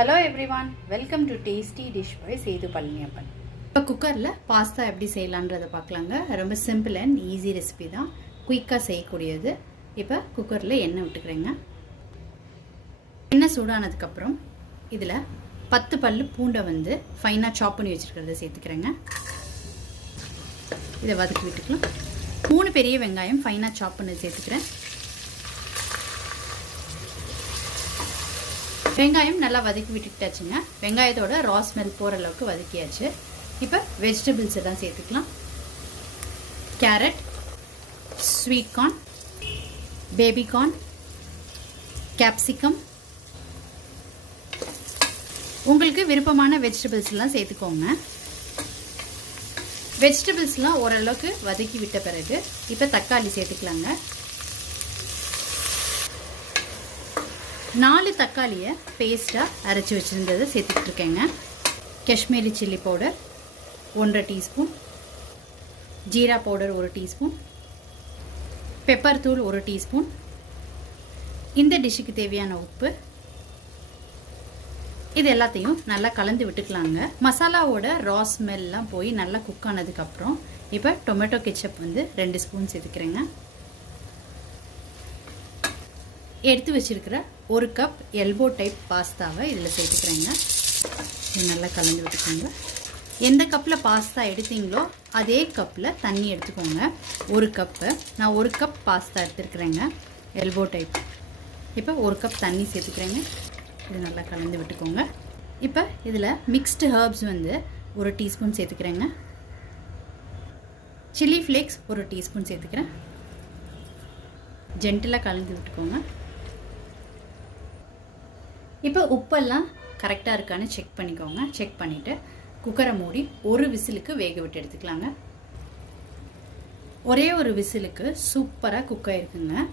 Hello everyone, welcome to Tasty Dish by Sethu Palaniappan. இப்போ குக்கரில் pasta எப்படி செய்யலான்றதை பார்க்கலாங்க. ரொம்ப சிம்பிள் அண்ட் ஈஸி ரெசிபி தான், குயிக்காக செய்யக்கூடியது. இப்போ குக்கரில் எண்ணெய் விட்டுக்கிறேங்க. எண்ணெய் சூடானதுக்கப்புறம் இதில் 10 பல்லு பூண்டை ஃபைனாக சாப் பண்ணி வச்சுருக்கிறத சேர்த்துக்கிறேங்க. இதை வதக்கி விட்டுக்கலாம். 3 பெரிய வெங்காயம் ஃபைனாக சாப் பண்ணி சேர்த்துக்கிறேன். வெங்காயம் நல்லா வதக்கி விட்டுட்டாச்சுங்க. வெங்காயத்தோட ரா ஸ்மெல் போகிற அளவுக்கு வதக்கியாச்சு. இப்போ வெஜிடபிள்ஸ் எல்லாம் சேர்த்துக்கலாம். Carrot, sweet corn, baby corn, capsicum, உங்களுக்கு விருப்பமான வெஜிடபிள்ஸ் எல்லாம் சேர்த்துக்கோங்க. வெஜிடபிள்ஸ்லாம் ஓரளவுக்கு வதக்கி விட்ட பிறகு இப்போ தக்காளி சேர்த்துக்கலாங்க. 4 தக்காளியை பேஸ்ட்டாக அரைச்சி வச்சுருந்ததை சேர்த்துட்ருக்கேங்க. Kashmiri chilli powder 1.5 teaspoon, jeera powder 1 teaspoon, pepper தூள் 1 டீஸ்பூன், இந்த டிஷ்ஷுக்கு தேவையான உப்பு, இது எல்லாத்தையும் நல்லா கலந்து விட்டுக்கலாங்க. மசாலாவோட ரா ஸ்மெல்லாம் போய் நல்லா குக் ஆனதுக்கப்புறம் இப்போ டொமேட்டோ கெச்சப் 2 ஸ்பூன் சேர்த்துக்கிறேங்க. எடுத்து வச்சிருக்கிற 1 கப் எல்போ டைப் பாஸ்தாவை இதில் சேர்த்துக்கிறேங்க. இது நல்லா கலந்து விட்டுக்கோங்க. எந்த கப்பில் பாஸ்தா எடுத்தீங்களோ அதே கப்பில் தண்ணி எடுத்துக்கோங்க. 1 கப்பு, நான் 1 கப் பாஸ்தா எடுத்துருக்குறேங்க எல்போ டைப். இப்போ 1 கப் தண்ணி சேர்த்துக்கிறேங்க. இது நல்லா கலந்து விட்டுக்கோங்க. இப்போ இதில் மிக்ஸ்டு ஹர்ப்ஸ் 1 டீஸ்பூன் சேர்த்துக்கிறேங்க. சில்லி ஃப்ளேக்ஸ் 1 டீஸ்பூன் சேர்த்துக்கிறேன். ஜென்டிலாக கலந்து விட்டுக்கோங்க. இப்போ உப்பெல்லாம் கரெக்டாக இருக்கான்னு செக் பண்ணிக்கோங்க. செக் பண்ணிவிட்டு குக்கரை மூடி 1 விசிலுக்கு வேக விட்டு எடுத்துக்கலாங்க. ஒரே ஒரு விசிலுக்கு சூப்பராக குக் ஆகிருக்குங்க.